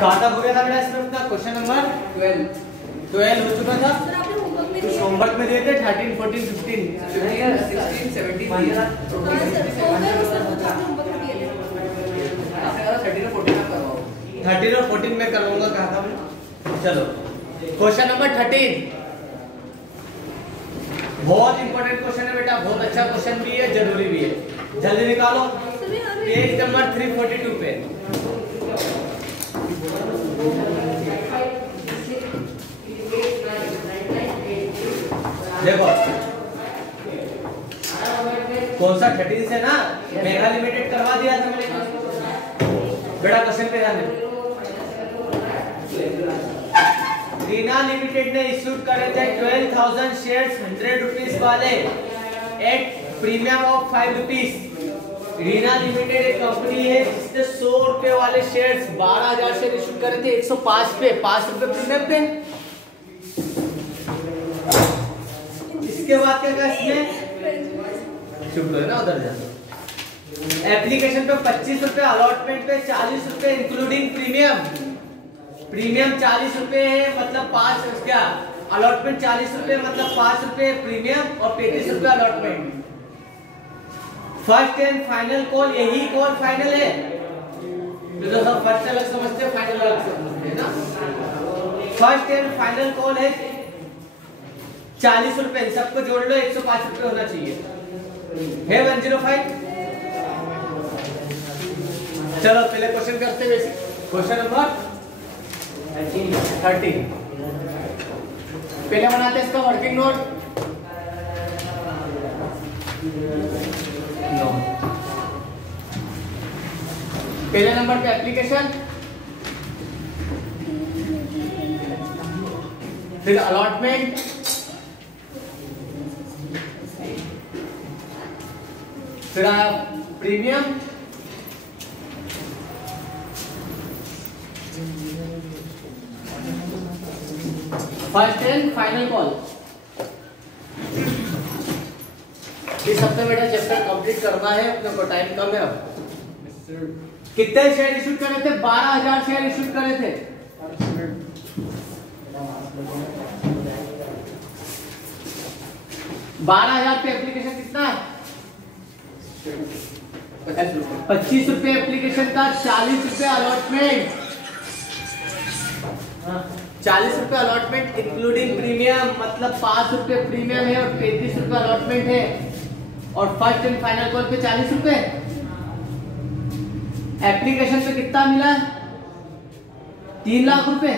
कहाँ तक हो गया था बेटा इसमें अपना क्वेश्चन नंबर 12 हो चुका था। तो होमवर्क में दिए थे 13, 14, 15, 16, 17 13 और 14 में करवाऊंगा कहा था मैं। चलो क्वेश्चन नंबर 13 बहुत इंपॉर्टेंट क्वेश्चन है बेटा, बहुत अच्छा क्वेश्चन भी है, जरूरी भी है। जल्दी निकालो पेज नंबर 342 पे। देखो कौन सा 13 से ना मेगा लिमिटेड करवा दिया था मैंने बेटा। क्वेश्चन पे ध्यान दे। रीना लिमिटेड ने इश्यूड करे थे 12,000 शेयर्स 100 रुपीस वाले at premium of 5 rupees. Reena limited एक कंपनी है जिसने 100 रुपए वाले शेयर्स 12,000 शेयर इश्यूड करे थे 105 पे, 5 रुपए प्रीमियम पे। इसके बाद क्या कहा इसने, चुप करो ना उधर जाओ। एप्लीकेशन पे 25 रुपए, अलॉटमेंट पे 40 रुपए इंक्लूडिंग प्रीमियम। प्रीमियम 40 रुपए है मतलब 5 क्या, अलॉटमेंट 40 रुपए मतलब 5 रुपए प्रीमियम और 35 रुपए allotment. First and final call, यही कॉल फाइनल है। तो सब फर्स्ट अलग समझते हैं, फाइनल अलग समझते हैं ना। फर्स्ट एंड फाइनल कॉल है 40 रुपए, सबको जोड़ लो 105 रुपए होना चाहिए है 105। चलो पहले क्वेश्चन करते हैं। क्वेश्चन नंबर 13 पहले बनाते हैं इसका वर्किंग नोट। पहले नंबर पे एप्लीकेशन, फिर अलॉटमेंट, फिर आया premium, first and final call. इस हफ्ते बेटा चैप्टर कंप्लीट करना है, अपने को टाइम कम है। अब कितने शेयर इश्यूड करे थे, 12,000 शेयर इश्यूड करे थे। 12,000 पे एप्लीकेशन कितना है, 25 रुपए एप्लीकेशन का, 40 रुपए अलॉटमेंट, 40 रुपए अलॉटमेंट इंक्लूडिंग प्रीमियम मतलब 5 रुपए प्रीमियम है और 35 रुपए अलॉटमेंट है। और फर्स्ट एंड फाइनल कॉल पे 40 रुपए। एप्लीकेशन पे कितना मिला, 3 लाख रुपए।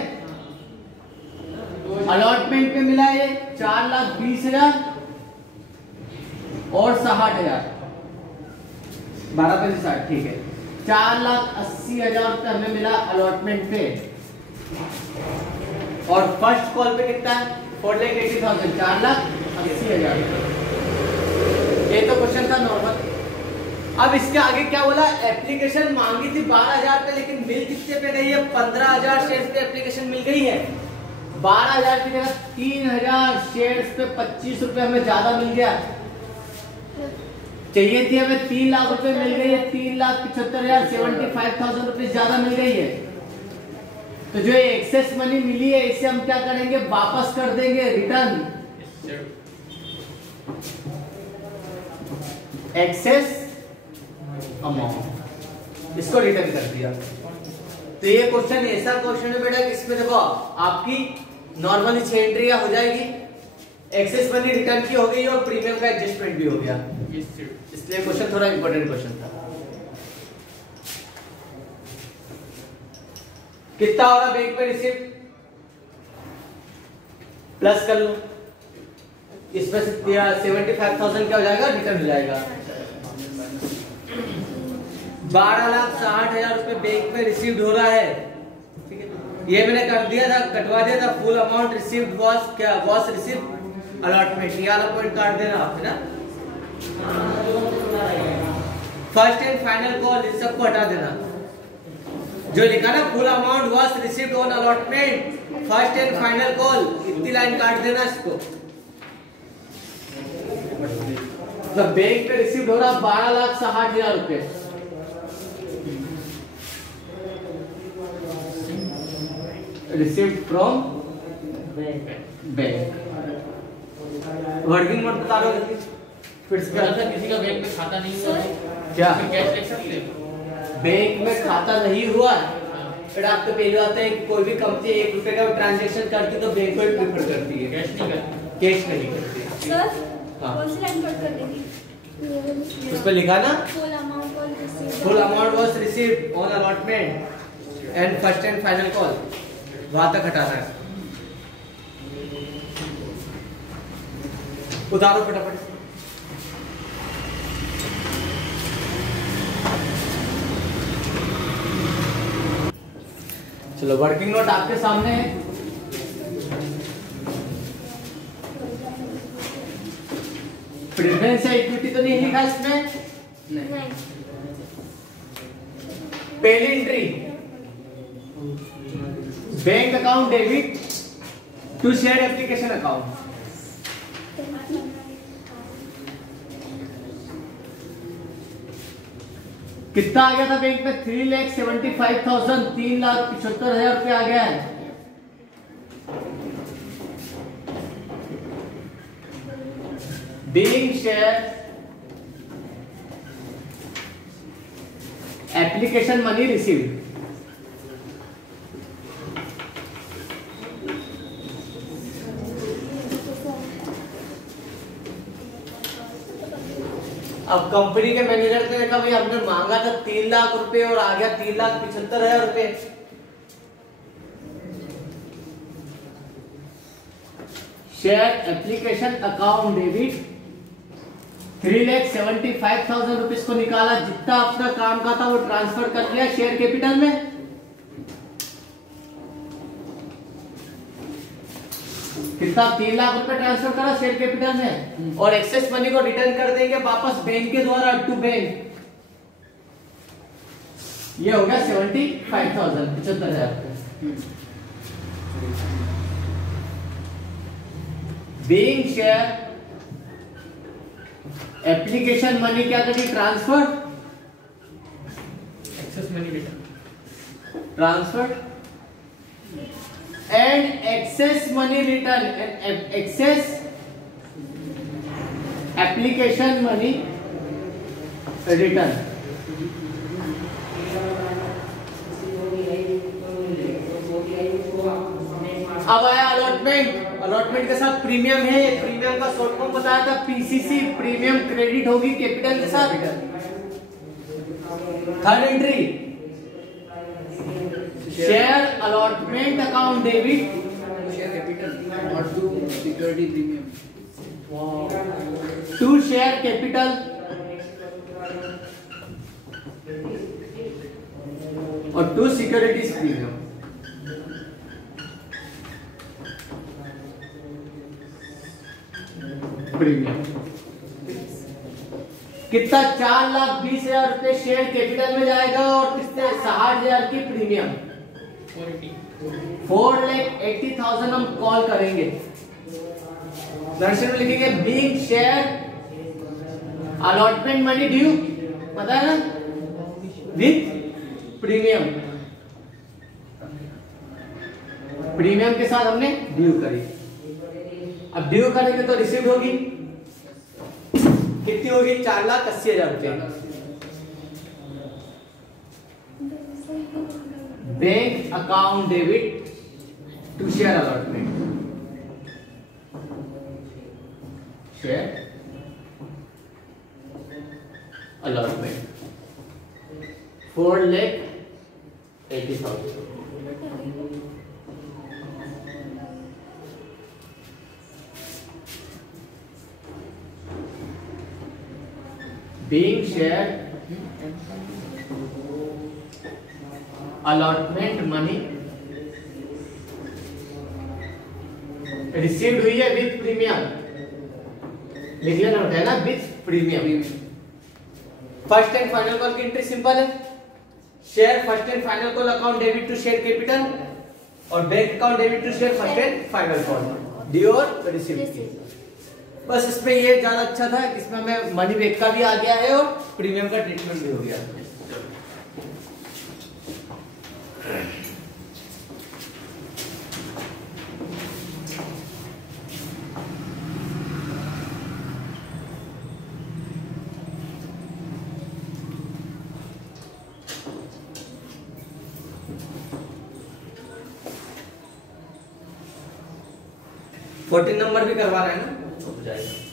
अलॉटमेंट पे मिला ये 4,20,000 और 60,000, 12 पे 60, ठीक है। 4,80,000 रुपए हमें मिला अलॉटमेंट पे। और फर्स्ट कॉल पे कितना है, 4,80,000, 4,80,000। ये तो क्वेश्चन था नॉर्मल। अब इसके आगे क्या बोला, एप्लीकेशन मांगी थी 12,000 पे, लेकिन मिल कितने पे गई है, 15,000 शेयर्स पे एप्लीकेशन मिल गई है। 12,000 की जगह 3,000 शेयर्स पे 25 रुपए हमें ज्यादा मिल गया। चाहिए थी हमें 3 लाख रुपए, मिल गई है 3,75,000, 75,000 रुपए ज्यादा मिल गई है। तो जो एक्सेस मनी मिली है इसे हम क्या करेंगे, वापस कर देंगे, रिटर्न। एक्सेस अमाउंट, इसको रिटर्न कर दिया। तो ये क्वेश्चन ऐसा क्वेश्चन है बेटा इसमें देखो आपकी नॉर्मली 6 एंट्रियां हो जाएगी, एक्सेस मनी रिटर्न की हो गई और प्रीमियम का एडजस्टमेंट भी हो गया। इसलिए क्वेश्चन थोड़ा इंपॉर्टेंट क्वेश्चन था। कितना हो रहा बैंक पे रिसिप्ट, प्लस कर लो, इसमें से 75,000 क्या हो जाएगा, रिटर्न हो जाएगा। 12,60,000 रुपए बैंक में रिसीव्ड हो रहा है, ठीक है। ये मैंने कर दिया था, कटवा दिया था। फुल अमाउंट रिसीव्ड वाज क्या, वाज रिसीव्ड अलॉटमेंट, ये वाला पॉइंट काट देना आप, है ना। फर्स्ट एंड फाइनल कॉल, इस सबको हटा देना। जो लिखा ना full amount was received on allotment, first and final call, इतनी लाइन काट देना इसको। तो बैंक पे रिसीव्ड हो रहा 12,60,000 रुपए। Received from bank. Working note बता दो फिर से। किसी का बैंक में खाता नहीं हुआ क्या कैश ले सकते हैं? बैंक में खाता नहीं हुआ फिर आप तो पहले आता है कोई भी कंपनी 1 रुपए का ट्रांजैक्शन करती है तो बैंक को ही प्रेफर करती है, कैश नहीं करती। कैश नहीं करती। सर हाँ। कौन सी लाइन कट कर देगी? उस पर लिखा ना full amount was received on allotment and first and final call, वहां तक हटाना है। उतारो फटाफट। चलो वर्किंग नोट आपके सामने है। प्रेफरेंस या इक्विटी तो नहीं लिखा इसमें? नहीं। पहली entry bank account debit to share application account. कितना आ गया था बैंक में? 3,75,000, 3,75,000 रुपया आ गया है। Being share application money received. अब कंपनी के मैनेजर ने देखा भाई हमने मांगा था 3 लाख रुपए और आ गया 3,75,000 रुपए। Share application account debit 3,75,000 rupees को निकाला, जितना अपना काम का था वो ट्रांसफर कर दिया शेयर कैपिटल में। कितना? 3 लाख रुपए ट्रांसफर करा शेयर कैपिटल में और एक्सेस मनी को रिटर्न कर देंगे वापस बैंक के द्वारा टू बैंक। ये हो गया 75,000, 75,000। बीइंग शेयर एप्लीकेशन मनी क्या करेगी? Transfer, excess money return, transfer and excess money return, excess application money return. अब आया अलॉटमेंट। अलॉटमेंट के साथ प्रीमियम है, प्रीमियम का शॉर्ट फॉर्म बताया था पीसीसी, प्रीमियम क्रेडिट होगी कैपिटल के साथ। Third entry share allotment account debit share capital और to security premium, to share capital और टू सिक्योरिटीज प्रीमियम। प्रीमियम कितना? 4,20,000 रुपए शेयर कैपिटल में जाएगा और कितने? 60,000 की प्रीमियम। 4,80,000 हम कॉल करेंगे। दर्शन में लिखेंगे being share allotment money due, पता है ना, विथ प्रीमियम। प्रीमियम के साथ हमने ड्यू करी। अब ड्यू करेंगे तो रिसीव होगी, कितनी होगी? 4,80,000 रुपए। Bank account debit to share allotment, share allotment 4,80,000। Being share allotment money received हुई है विथ प्रीमियम। लिख लेना होता है ना, with premium. First and final call की एंट्री सिंपल है, share first and final call account debit to share capital और bank account debit to share first and final call due और रिसीव्ड। बस इसमें ये ज्यादा अच्छा था कि इसमें हमें मनी बैक का भी आ गया है और प्रीमियम का ट्रीटमेंट भी हो गया। 14 नंबर भी करवाना है ना, हो जाएगा।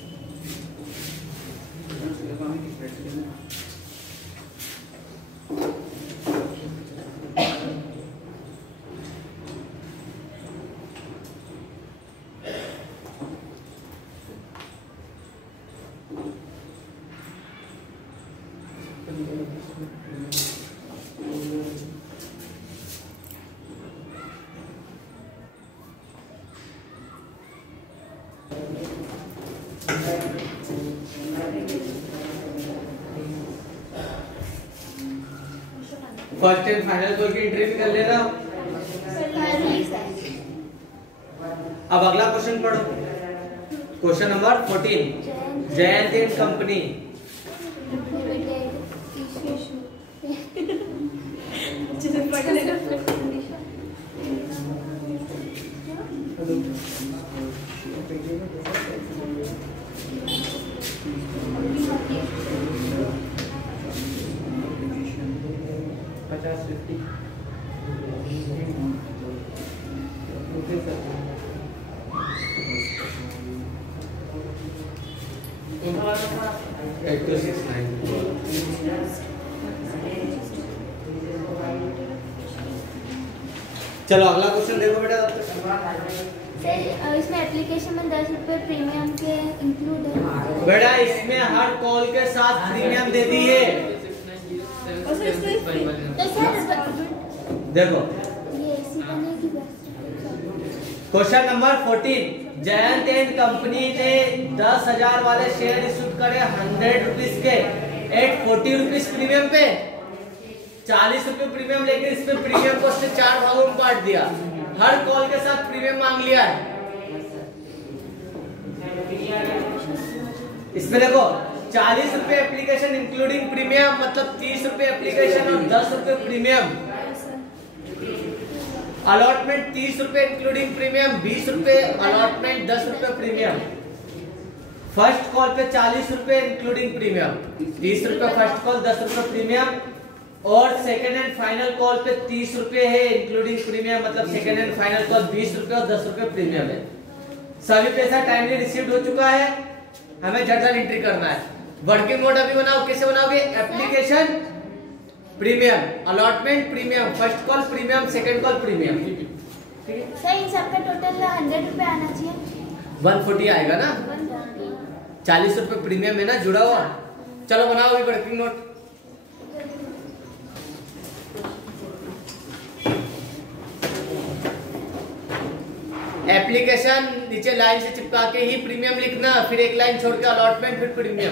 फर्स्ट एंड फाइनल कॉल की एंट्री भी कर लेना। अब अगला क्वेश्चन पढ़ो, question number 14। Jayant and company चलो अगला क्वेश्चन देखो बेटा। सर इसमें एप्लीकेशन में 10 रुपए प्रीमियम के इंक्लूड है। बेटा इसमें हर कॉल के साथ प्रीमियम दे दी है। तो सर देखो ये इसी करने की बात। Question number 14। Jayant and company ने 10,000 वाले शेयर इशू करे 100 रुपीज के एट 40 रुपीज प्रीमियम पे। 40 रुपए प्रीमियम लेके इसमें प्रीमियम को 4 भागों में बांट दिया। हर कॉल के साथ प्रीमियम मांग लिया है। इसमें देखो 40 रुपए एप्लीकेशन इंक्लूडिंग प्रीमियम, मतलब 30 रुपए एप्लीकेशन और 10 रुपए प्रीमियम। अलॉटमेंट 30 रुपए इंक्लूडिंग प्रीमियम, 20 रुपए अलॉटमेंट, 10 रुपए प्रीमियम। फर्स्ट कॉल पे 40 रुपए इंक्लूडिंग प्रीमियम, 30 रुपए फर्स्ट कॉल, 10 रुपए प्रीमियम। और सेकेंड एंड फाइनल कॉल पे 30 रुपए है इंक्लूडिंग प्रीमियम, मतलब सेकेंड एंड फाइनल कॉल 20 रुपए और 10 रुपए प्रीमियम है। सभी पैसा टाइमली रिसीव्ड हो चुका है, हमें जर्नल एंट्री करना है। वर्किंग नोट अभी बनाओ। कैसे बनाओगे? Application premium, allotment premium, first call premium, second call premium. ठीक है सर इन सबका टोटल 100 रुपए आना चाहिए। 140 आएगा ना, 40 रुपए प्रीमियम है ना जुड़ा हुआ। चलो बनाओ अभी वर्किंग नोट। एप्लीकेशन नीचे लाइन से चिपका के ही प्रीमियम लिखना, फिर एक लाइन छोड़ के अलॉटमेंट, फिर प्रीमियम।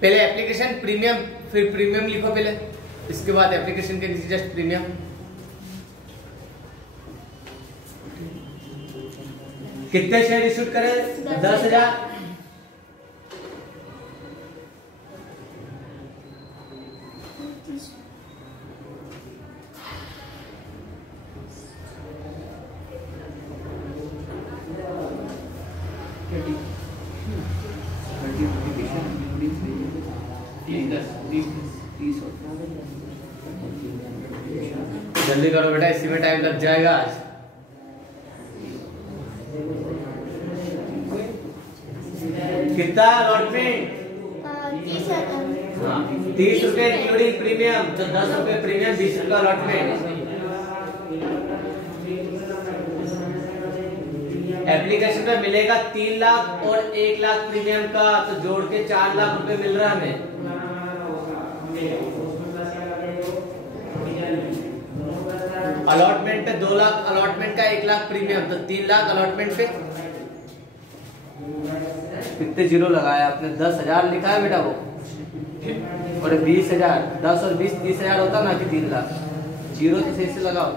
पहले एप्लीकेशन प्रीमियम, फिर प्रीमियम लिखो पहले, इसके बाद एप्लीकेशन के नीचे जस्ट प्रीमियम। कितने शेयर इशूड करें? 10,000। जल्दी करो बेटा, इसी में टाइम लग जाएगा आज। कितना अलॉटमेंट? 30 रुपए इंक्लूडिंग प्रीमियम, तो 10 रुपए प्रीमियम, 20 रुपए अलॉटमेंट। एप्लीकेशन में मिलेगा 3 लाख और 1 लाख प्रीमियम का, तो जोड़ के 4 लाख रुपए मिल रहा है हमें। अलॉटमेंट पे 2 लाख अलॉटमेंट का, 1 लाख प्रीमियम, तो 3 लाख अलॉटमेंट पे। कितने जीरो लगाया आपने? 10,000 लिखा है बेटा वो, और 20,000, 10 और 20 30,000 होता ना कि 3 लाख। जीरो तो सही से लगाओ।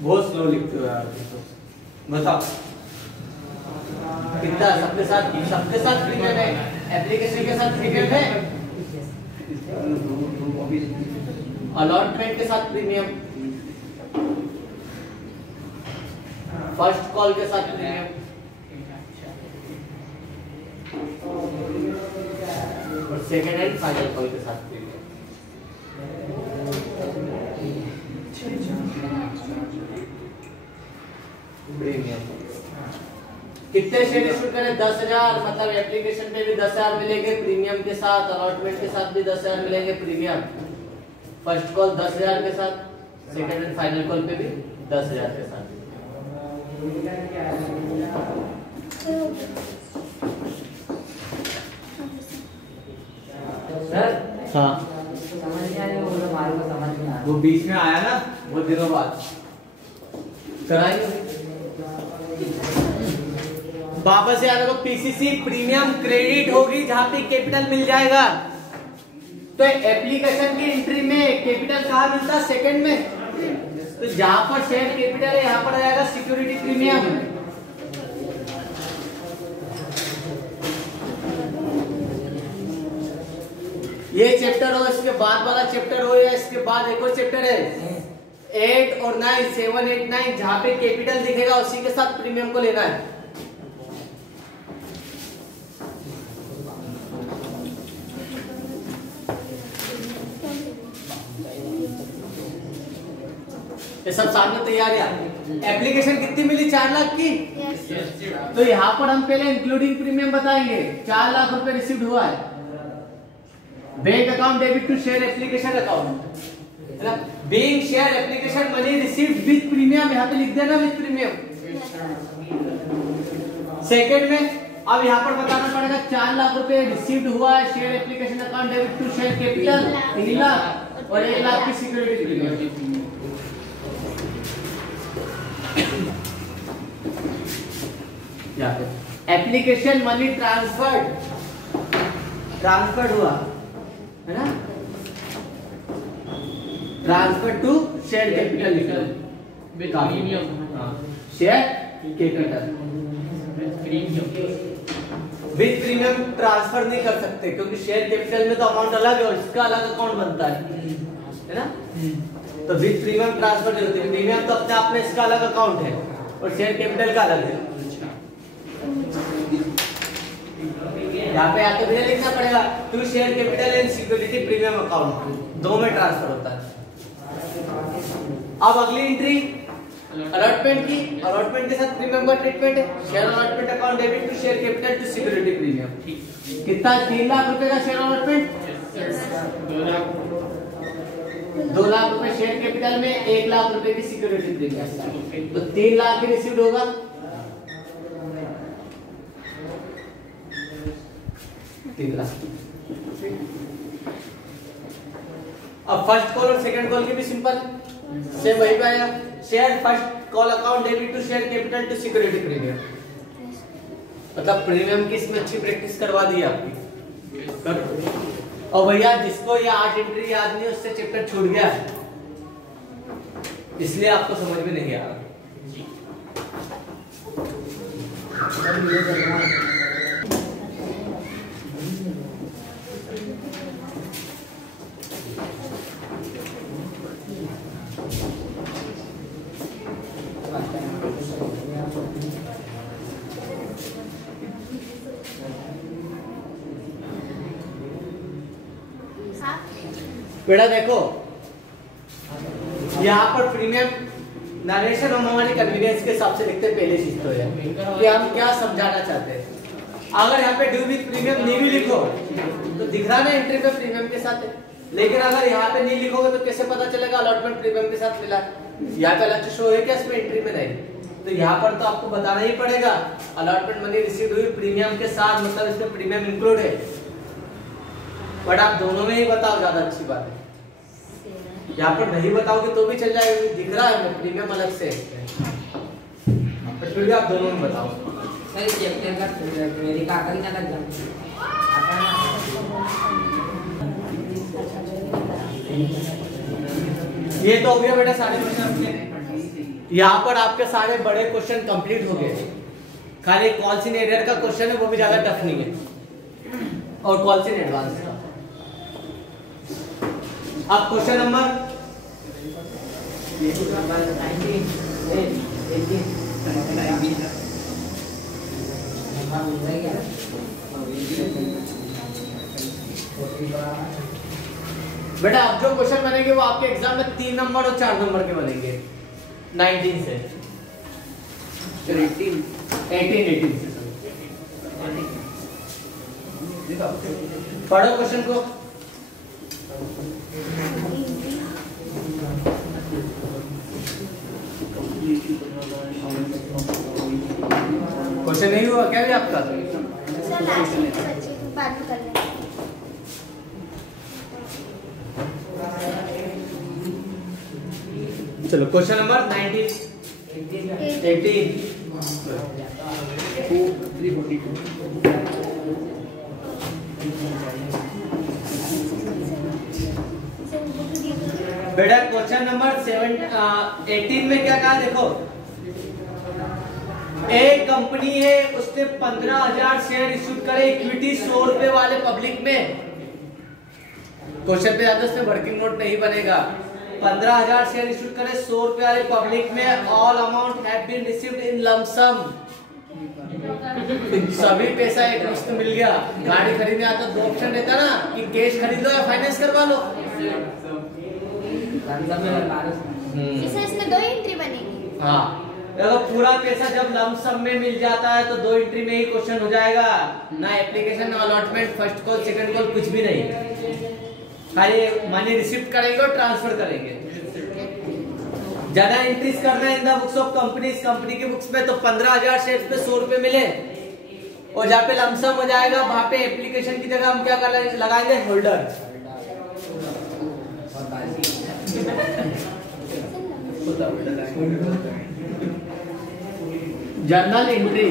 बहुत स्लो लिखते हो यार। बताओ कितना सबके साथ प्रीमियम है, एप्लीकेशन के साथ प्रीमियम है, अलॉटमेंट के साथ प्रीमियम, फर्स्ट कॉल के साथ प्रीमियम, और सेकेंड एंड फाइनल कॉल के साथ प्रीमियम। कितने शेयर इशू करें? 10,000, मतलब एप्लीकेशन पे भी 10,000 मिलेंगे प्रीमियम के साथ, अलॉटमेंट के साथ भी 10,000 मिलेंगे प्रीमियम, फर्स्ट कॉल 10,000 के साथ, सेकंड एंड फाइनल कॉल पे भी 10,000 के साथ। सर हाँ समझ नहीं आया, वो हमारे को समझ नहीं आया। वो बीच में आया ना, वो दिनों बाद कराएंगे। वापस याद रखो, पीसीसी प्रीमियम क्रेडिट होगी जहां पे कैपिटल मिल जाएगा। तो एप्लीकेशन की एंट्री में कैपिटल कहाँ मिलता है? सेकंड में। तो जहां पर शेयर कैपिटल है यहाँ पर आ जाएगा सिक्योरिटी प्रीमियम। ये चैप्टर हो, इसके बाद वाला चैप्टर हो, या इसके बाद एक और चैप्टर है 8 और 9, 7, 8, 9, जहां पे कैपिटल दिखेगा उसी के साथ प्रीमियम को लेना है। ये सब सामने तैयार है। एप्लीकेशन कितनी मिली? 4 लाख की। तो यहाँ पर हम पहले इंक्लूडिंग प्रीमियम बताएंगे। 4 लाख रुपए रिसीव्ड हुआ है। Bank account debit to share application account, being share application money received with premium, यहाँ पे लिख देना विद प्रीमियम। सेकंड में अब यहाँ पर बताना पड़ेगा 4 लाख रुपए रिसीव्ड हुआ है share application account debit to share capital 3 lakh और 1 लाख की security premium. Application money transferred हुआ है ना, transfer to share capital with premium. Share capital with premium transfer नहीं कर सकते क्योंकि शेयर कैपिटल में तो अमाउंट अलग है और इसका अलग अकाउंट बनता है ना। तो विद प्रीमियम ट्रांसफर नहीं होती। प्रीमियम तो अपने आप में इसका अलग अकाउंट है और शेयर कैपिटल का अलग है। यहाँ पे आके भी लिखना पड़ेगा to share capital and security premium account, दो में ट्रांसफर होता है। अब अगली एंट्री अलॉटमेंट की। अलॉटमेंट के साथ प्रीमियम का ट्रीटमेंट है। Share allotment account debit to share capital to security premium. कितना? 3 लाख रुपए का शेयर अलॉटमेंट, 2 लाख रुपए शेयर कैपिटल में, 1 लाख रुपए की सिक्योरिटी प्रीमियम। तो 3 लाख ही रिसीव्ड होगा। अब फर्स्ट कॉल और सेकंड कॉल की भी सिंपल सेम वही पाएगा। Share first call account debit to share capital to security premium. मतलब प्रीमियम की इसमें अच्छी प्रैक्टिस करवा दी आपकी। और भैया जिसको ये 8 एंट्री याद नहीं उससे चैप्टर छूट गया, इसलिए आपको समझ में नहीं आ रहा। बेटा देखो यहाँ पर प्रीमियम नरेशन हम हमारे कन्वीनियंस के हिसाब से लिखते हैं। पहले चीज तो है कि हम क्या समझाना चाहते हैं। अगर यहाँ पे ड्यू विद प्रीमियम नहीं भी लिखो तो दिख रहा ना एंट्री पे प्रीमियम के साथ है। लेकिन अगर यहाँ पे नहीं लिखोगे तो कैसे पता चलेगा अलॉटमेंट प्रीमियम के साथ मिला? यहाँ पे अलग शो है क्या इसमें एंट्री में? नहीं। तो यहाँ पर तो आपको बताना ही पड़ेगा अलॉटमेंट मनी रिसीव्ड हुई प्रीमियम के साथ, मतलब इसमें प्रीमियम इंक्लूड है। बट आप दोनों में ही बताओ, ज्यादा अच्छी बात है। यहाँ पर नहीं बताओगे तो भी चल जाएगा, दिख रहा है प्रीमियम अलग से, फिर भी आप दोनों में बताओ। मेरी काका की नकल ये तो हो गया बेटा सारे क्वेश्चन। यहाँ पर आपके सारे बड़े क्वेश्चन कंप्लीट हो गए। खाली कॉल्स इन एरियर का क्वेश्चन है, वो भी ज्यादा टफ नहीं है, और कॉल्स इन एडवांस का। अब क्वेश्चन नंबर बेटा, अब जो क्वेश्चन बनेंगे वो आपके एग्जाम में 3 नंबर और 4 नंबर के बनेंगे 19 से 18 से। पढ़ो क्वेश्चन को। क्वेश्चन नहीं हुआ क्या भी आपका? सर लास्ट में तो बच्चे बाद में कर लेंगे। चलो क्वेश्चन नंबर 19 18 बेटा क्वेश्चन नंबर 18 में क्या कहा देखो, एक कंपनी है, उसने 15,000 शेयर इश्यू करे इक्विटी 100 रुपए वाले पब्लिक में। क्वेश्चन पे ज्यादा से वर्किंग नोट नहीं बनेगा। 15,000 शेयर इश्यू करे 100 रुपए वाले पब्लिक में, all amount have been received in lump sum. सभी पैसा एक मुश्त मिल गया। गाड़ी खरीदने आता 2 ऑप्शन रहता ना कि कैश खरीद लो या फाइनेंस करवा लो। इसमें 2 एंट्री बनेगी। हाँ, देखो पूरा पैसा जब लमसम में मिल जाता है तो 2 एंट्री में ही क्वेश्चन हो जाएगा। ना एप्लीकेशन, ना allotment, first call, second call, कुछ भी नहीं। खाली मनी रिसीव करेंगे और ट्रांसफर करेंगे। ज्यादा एंट्रीज करना है इन the books of companies, company के बुक्स में, तो 15,000 शेयर्स पे 100 रुपए मिले, और जहाँ पे लमसम हो जाएगा वहां पे एप्लीकेशन की जगह हम क्या लगाएंगे? Holder. Journal entry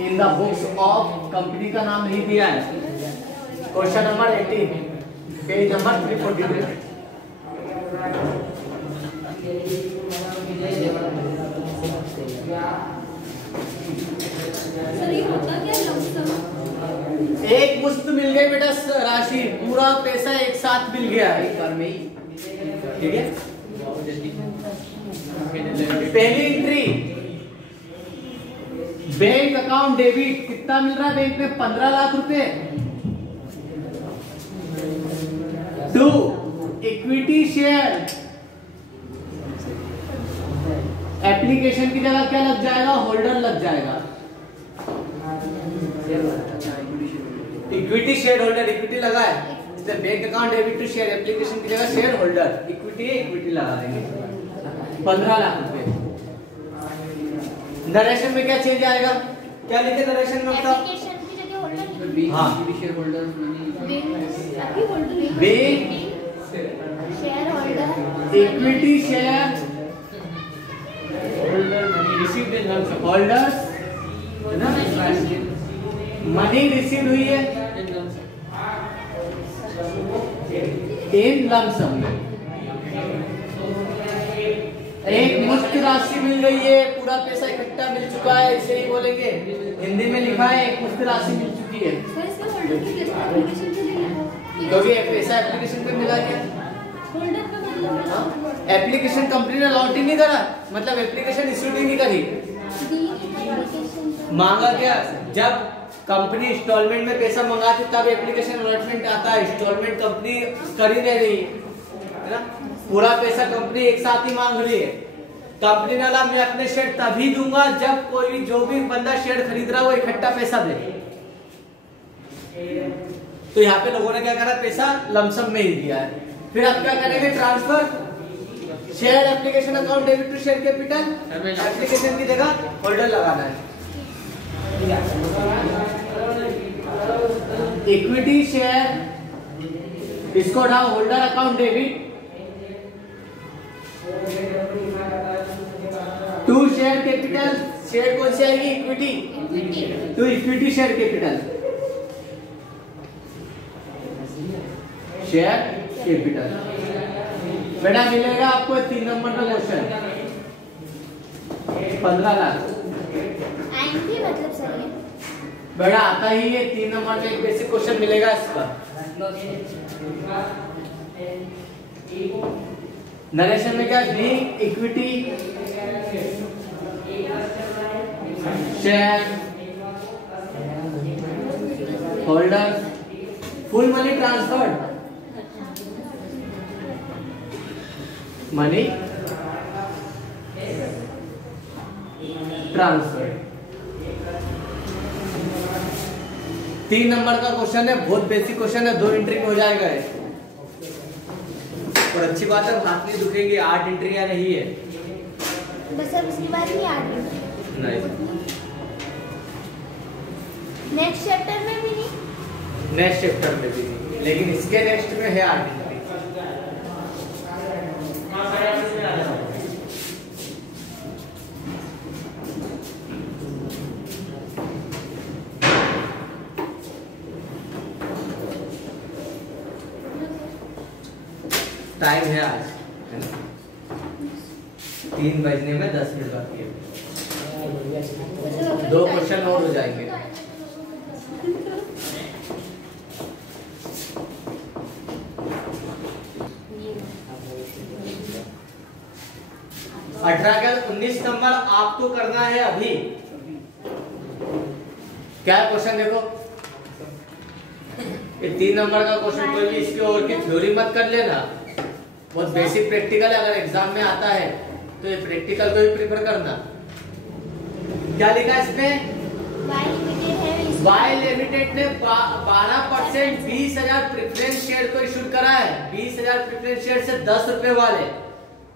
in the books of company का नाम नहीं दिया है। Question number 18 page number 342। Sir ये होता क्या लमसम? एक मुश्त मिल गई बेटा राशि, पूरा पैसा एक साथ मिल गया है एक बार में ही। ठीक है। पहली एंट्री, बैंक अकाउंट डेबिट, कितना मिल रहा है बैंक में? 15 लाख रुपए। 2 इक्विटी शेयर, एप्लीकेशन की जगह क्या लग जाएगा? होल्डर लग जाएगा। इक्विटी शेयर होल्डर, इक्विटी लगा है इसलिए bank account debit to share, application की जगह शेयर होल्डर, इक्विटी लगा देंगे। 15 लाख रुपए। नरेशन में क्या चेंज आएगा? क्या लिखे नरेशन में? बताओ। एप्लीकेशन की जगह होल्डर। हाँ, शेयर होल्डर्स मनी, अभी holder bank share holder, equity share holder money received in lump sum. Holders, money receive हुई है इन लमसम। एक मुश्त राशि मिल गई है, पूरा पैसा इकट्ठा मिल चुका है, इसे ही बोलेंगे। हिंदी में लिखा है एक मुश्त राशि मिल चुकी है, सर इसमें होल्डर की लिस्ट एप्लीकेशन पे नहीं क्योंकि पैसा एप्लीकेशन पे मिला गया। होल्डर का मतलब एप्लीकेशन कंपनी ने लॉन्च ही नहीं करा, मतलब एप्लीकेशन इश्यू ही नहीं करी। एप्लीकेशन मांगा क्या? जब कंपनी इंस्टॉलमेंट में पैसा मंगाती तब एप्लीकेशन अलॉटमेंट आता है। इंस्टॉलमेंट कंपनी कर ही नहीं रही है ना, पूरा पैसा कंपनी एक साथ ही मांग रही है। कंपनी ने बोला मैं अपने शेयर तभी दूंगा जब कोई भी जो भी बंदा शेयर खरीद रहा है वो इकट्ठा पैसा दे। तो यहाँ पे लोगों ने क्या करा? पैसा लमसम में ही दिया है। फिर अब क्या करेंगे? Transfer share application account debit to share capital, application की जगह होल्डर लगाना है। इक्विटी शेयर, इसको उठाओ holder account debit to share capital. Share कौन सी आएगी? Equity to equity share capital, share capital. बेटा मिलेगा आपको 3 नंबर का क्वेश्चन 15 लाख। आएंगे मतलब सर ये बेटा आता ही है 3 नंबर में एक बेसिक क्वेश्चन मिलेगा इसका। नरेशन में क्या being equity share holder full money transferred money transfer. 3 number का क्वेश्चन है, बहुत बेसिक क्वेश्चन है, 2 एंट्री में हो जाएगा है। और अच्छी बात है हाथ नहीं दुखेंगे, 8 एंट्रियां नहीं है। बस अब इसके बाद नहीं आ रही नहीं नेक्स्ट चैप्टर में भी नहीं। नेक्स्ट चैप्टर में भी नहीं, लेकिन इसके नेक्स्ट में है 8 एंट्री। टाइम है आज, है ना? 3 बजने में 10 मिनट बाकी है। 2 क्वेश्चन और हो जाएंगे। अठारह का 19 नंबर आपको करना है अभी। क्या क्वेश्चन देखो, ये 3 नंबर का क्वेश्चन कोई भी इसके और की थ्योरी मत कर लेना, बहुत बेसिक प्रैक्टिकल है। अगर एग्जाम में आता है तो ये प्रैक्टिकल को भी प्रिफर करना। क्या लिखा है इसमें? वाई लिमिटेड ने 12% 20,000 प्रेफरेंस शेयर को इशू करा है। 20,000 प्रेफरेंस शेयर से 10 रुपए वाले,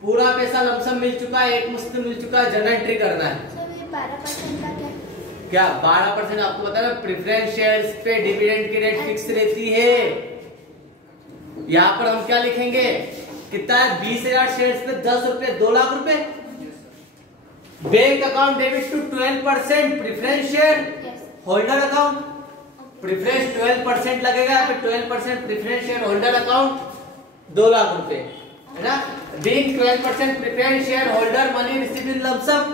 पूरा पैसा लमसम मिल चुका है, एक मुश्त मिल चुका है, जर्नल एंट्री करना है। सर ये 12% का क्या 12% आपको पता है? प्रेफरेंस शेयर्स पे डिविडेंड की रेट फिक्स रहती है। यहाँ पर हम क्या लिखेंगे, कितना है? 20,000 शेयर्स पे 10 रुपए, 2 लाख रुपए। Bank account debit to 12% preference share holder account, preference 12% लगेगा, यहाँ पे 12% preference share holder account 2 lakh रुपए, है ना? Being 12% preference share holder money received in lump sum,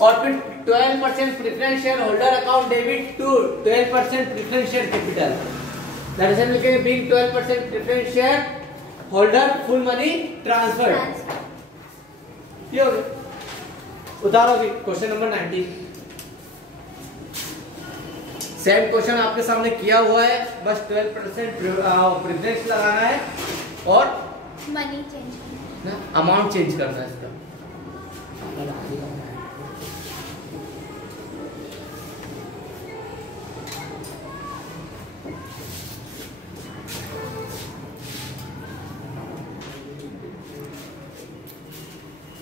और फिर 12% preference share holder account debit to 12% preference share capital. दरअसल लिखेंगे being 12% preference share holder full money transfer. ये हो गया। उतारो अभी क्वेश्चन नंबर 19। सेम क्वेश्चन आपके सामने किया हुआ है, बस 12% प्रेफरेंस लगाना है और मनी चेंज करना, अमाउंट चेंज करना है इसका।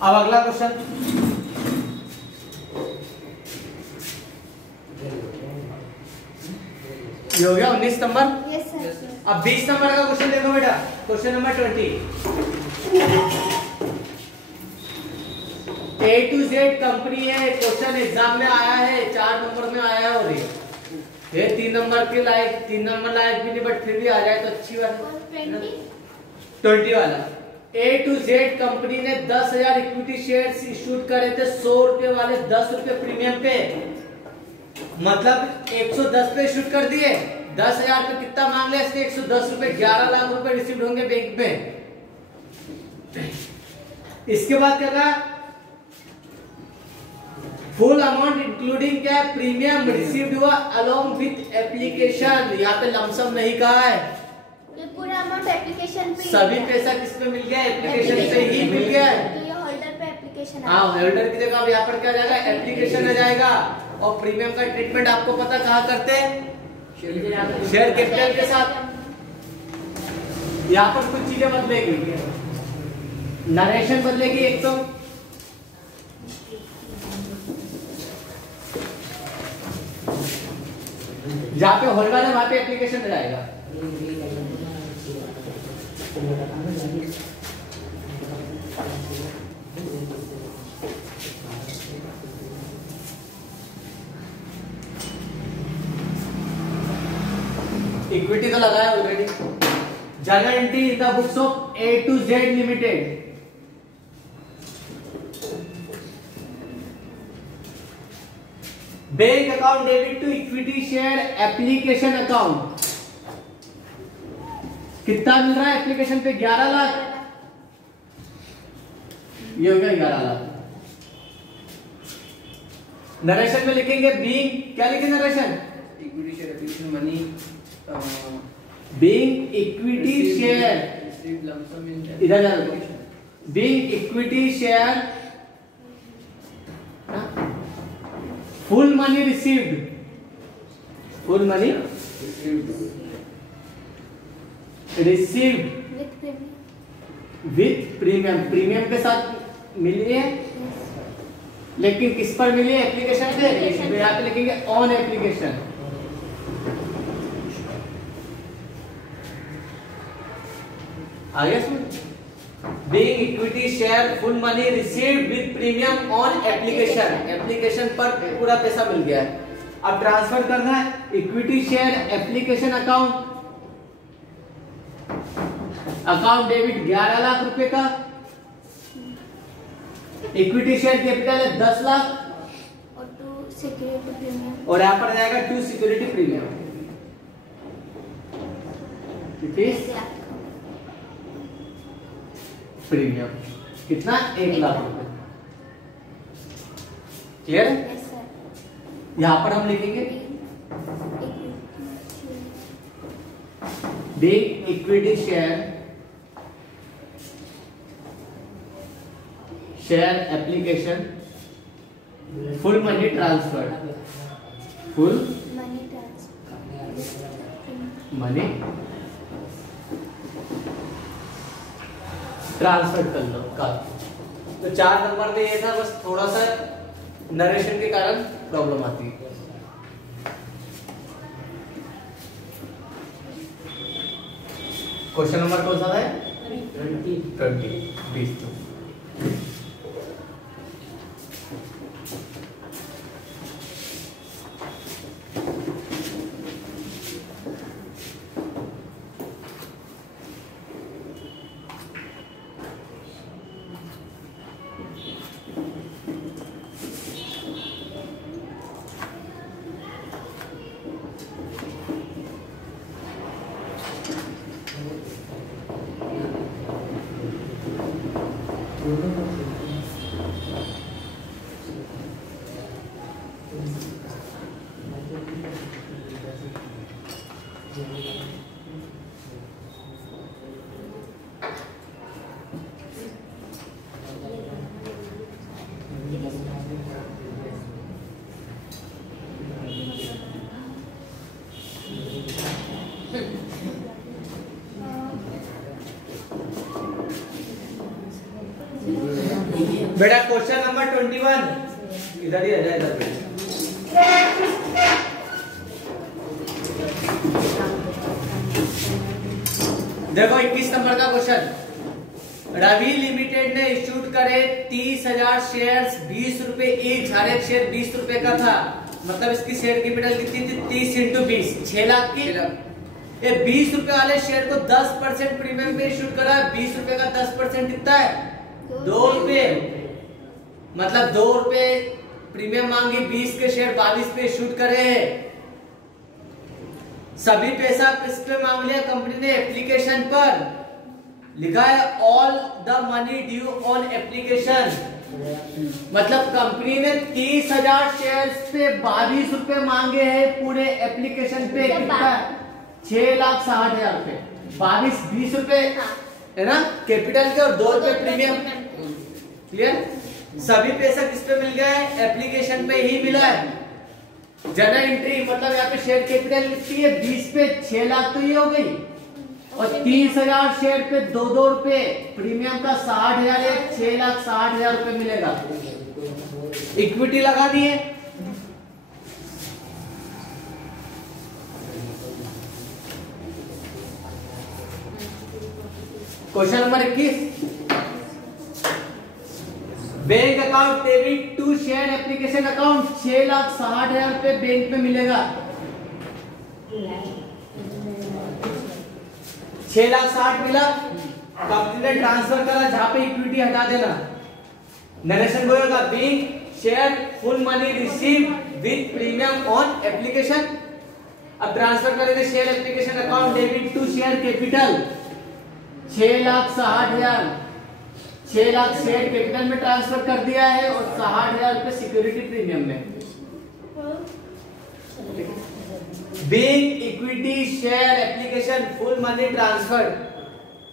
अब अगला क्वेश्चन, ये हो गया 19 नंबर। Yes sir. अब 20 नंबर का क्वेश्चन देखो बेटा, question number 20। A to Z company है, क्वेश्चन एग्जाम में आया है, 4 नंबर में आया है, और ये 3 नंबर के लायक, 3 नंबर लायक भी नहीं, बट फिर भी आ जाए तो अच्छी बात है। 20 वाला, A to Z कंपनी ने 10,000 इक्विटी शेयर्स इशूड करे थे 100 रुपए वाले, 10 रुपए प्रीमियम पे, मतलब 110 पे इशूड कर दिए। 10,000 पे कितना मांग लिया इसने? 110 रुपए, 11 लाख रुपए रिसीव्ड होंगे बैंक में। इसके बाद क्या कहा? फुल अमाउंट इंक्लूडिंग क्या? प्रीमियम रिसीव्ड हुआ अलोंग विथ एप्लीकेशन। यहाँ पे लमसम नहीं कहा है, पूरा अमाउंट एप्लीकेशन पे, सभी पैसा किस पे मिल गया? एप्लीकेशन पे ही मिल गया है। तो ये होल्डर पे एप्लीकेशन हाँ, होल्डर की जगह अब यहाँ पर क्या जाएगा? एप्लीकेशन आ जाएगा। और प्रीमियम का ट्रीटमेंट आपको पता कहाँ करते हैं? शेयर कैपिटल के साथ। यहाँ पर कुछ चीजें बदलेगी, नरेशन बदलेगी एक तो, जहाँ पे होल्डर है वहां पे एप्लीकेशन आ जाएगा। इक्विटी तो लगाया already, journal entry in the books of A to Z limited. Bank account debit to equity share application account. कितना मिल रहा है एप्लीकेशन पे? 11 लाख। ये हो गया 11 लाख। नरेशन में लिखेंगे बीइंग, क्या लिखेंगे narration? Equity share application money. Being equity share, Received lump sum in इधर being equity share full money received, full money received with premium. With premium, premium के साथ मिली है, लेकिन किस पर मिली है? एप्लीकेशन पे। तो यहाँ पे लिखेंगे ऑन एप्लीकेशन। आगे सुन, being equity share full money received with premium on application, application पर पूरा पैसा मिल गया है। अब ट्रांसफर करना है equity share application account, account debit 11 lakh रुपए का, इक्विटी शेयर कैपिटल है 10 लाख और टू सिक्योरिटी प्रीमियम। और यहाँ पर जाएगा to security premium. It is premium कितना? 1 लाख रुपए। क्लियर है? Yes sir. यहां पर हम लिखेंगे being equity share application full money transfer, full money transfer, money transfer कर लो का। तो 4 नंबर में ये था, बस थोड़ा सा नरेशन के कारण प्रॉब्लम आती है। क्वेश्चन नंबर कौन सा है? 20 बेटा क्वेश्चन नंबर 21 इधर ही आ जाए, इधर देखो 21 नंबर का क्वेश्चन। रवि लिमिटेड ने इश्यूड करे 30,000 शेयर्स 20 रुपए ईच, हर एक शेयर 20 रुपए का था। मतलब इसकी शेयर कैपिटल कितनी थी? 30 × 20 6 लाख की। ये 20 रुपए वाले शेयर को 10% प्रीमियम पे इश्यूड करा। 20 रुपए का 10% कितना है? 2 रुपए। मतलब 2 रुपए प्रीमियम मांगी, 20 के शेयर 22 पे इश्यूड करे हैं। सभी पैसा किस पे मांग लिया कंपनी ने? एप्लीकेशन पर। लिखा है all the money due on application. मतलब कंपनी ने 30,000 शेयर्स पे 22 रुपए मांगे हैं पूरे एप्लीकेशन पे। कितना? 6,60,000 रुपए। 22 20 रुपए है ना कैपिटल के, और 2 रुपए प्रीमियम। क्लियर? सभी पैसा किस पे मिल गया है? एप्लीकेशन पे ही मिला है। जनरल एंट्री मतलब यहाँ पे शेयर कैपिटल कितनी है? 20 पे 6 लाख तो ये हो गई, और 30,000 शेयर पे 2 रुपए प्रीमियम का 60,000 है, 6,60,000 रुपए मिलेगा। इक्विटी लगा दी है। Question number 21, bank account debit to share application account 6,60,000 रुपए बैंक में मिलेगा। 6,60,000 मिला, कंपनी ने ट्रांसफर करा, जहां पे इक्विटी हटा देना, नरेशन होगा being share full money receive with premium on application. अब ट्रांसफर करेंगे share application account debit to share capital 6,60,000, 6 lakh share capital में ट्रांसफर कर दिया है और 60,000 रुपए सिक्योरिटी प्रीमियम में। Being equity share application full money transfer.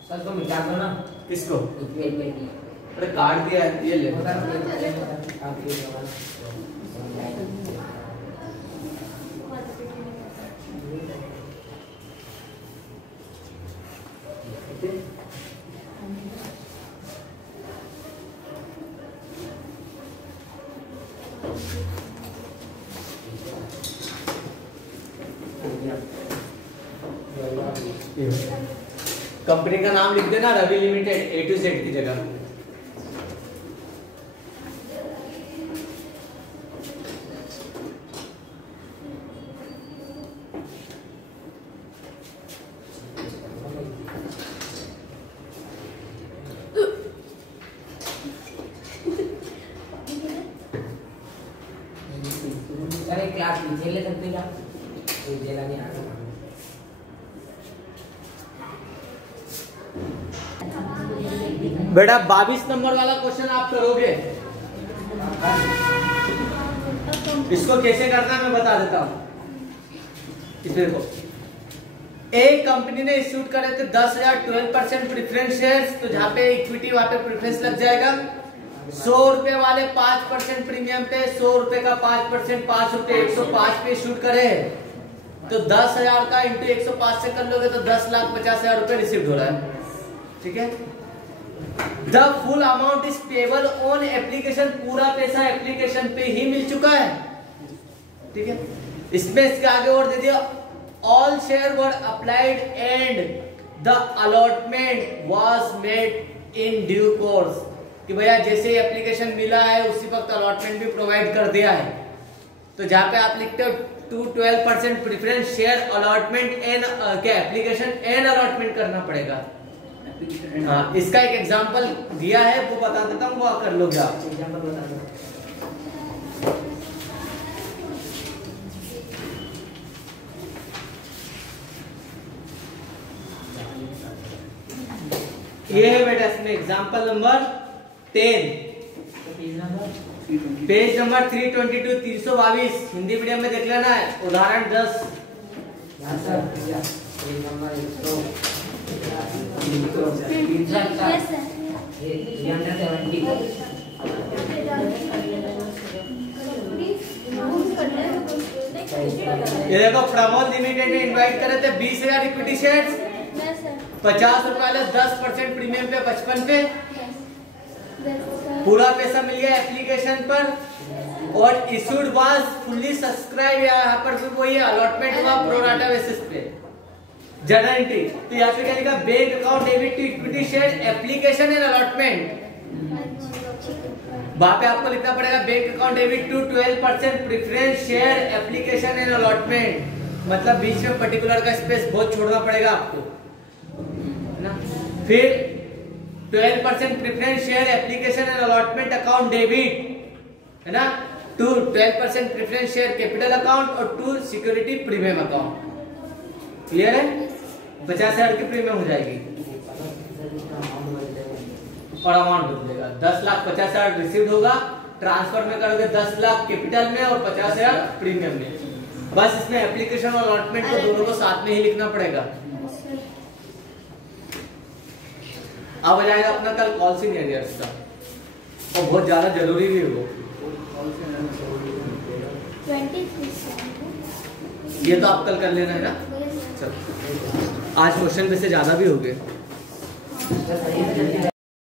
सर को मिटा दो ना। किसको? अरे कार्ड दिया है, ये ले। कंपनी का नाम लिख देना Ravi limited A to Z की जगह। सर एक क्लास नीचे ले सकते क्या? जेला नहीं आ रहा। बेटा 22 नंबर वाला क्वेश्चन आप करोगे, इसको कैसे करना है मैं बता देता हूं। इसमें देखो, एक कंपनी ने इश्यूड करे थे 10,000 12% प्रेफरेंस शेयर्स, तो जहां पे इक्विटी वहां पे प्रेफरेंस लग जाएगा। 100 रुपए वाले 5% प्रीमियम पे 100 रुपए का 5%, 5 रुपए 105 पे इश्यूड करे, तो 10,000 का इंटू 105 से कर लोगे तो 10,50,000 रुपए रिसीव हो रहा है। ठीक है, the full amount is payable on application, पूरा पैसा एप्लीकेशन पे ही मिल चुका है। ठीक है, इसमें इसके आगे और दे दिया all share were applied and the allotment was made in due course, कि भैया जैसे ही एप्लीकेशन मिला है उसी वक्त अलॉटमेंट भी प्रोवाइड कर दिया है। तो जहां पे आप लिखते हो to 12% preference share allotment and क्या एप्लीकेशन एंड अलॉटमेंट करना पड़ेगा। हाँ, इसका एक एग्जांपल दिया है वो बता देता हूँ, वो कर लोगे आप। एग्जांपल बता दो। ये है बेटा इसमें example number 10, page number 322 322 Hindi medium में देख लेना है। उदाहरण 10 पेज नंबर 100 ये देखो, प्रमोद लिमिटेड ने इनवाइट करे थे 20,000 इक्विटी शेयर्स, 50 रुपए वाले 10% प्रीमियम पे 55 पे, पूरा पैसा मिल गया एप्लीकेशन पर और इशूड वाज फुल्ली सब्सक्राइब। यहाँ पर भी वही अलॉटमेंट हुआ प्रोराटा बेसिस पे जर्नल एंट्री। तो यहाँ पे क्या लिखा, bank account debit to equity share application and allotment. वहां पे आपको लिखना पड़ेगा bank account debit to 12% preference share application and allotment, मतलब बीच में पर्टिकुलर का स्पेस बहुत छोड़ना पड़ेगा आपको ना। फिर 12% preference share application and allotment account debit है ना, to 12% preference share capital account और to security premium account. Clear है? 50,000 की प्रीमियम हो जाएगी और अमाउंट बदलेगा। 10,50,000 रिसीव होगा, ट्रांसफर में करोगे 10 लाख कैपिटल में और 50,000 प्रीमियम में। बस इसमें एप्लीकेशन और अलॉटमेंट को दोनों को साथ में ही लिखना पड़ेगा। अब आ जाएगा अपना कल कॉल्सिंग एरियर्स का, और बहुत ज्यादा जरूरी भी है वो। 23 ये तो आप कल कर लेना है ना। चलो, आज क्वेश्चन में से ज्यादा भी हो गए।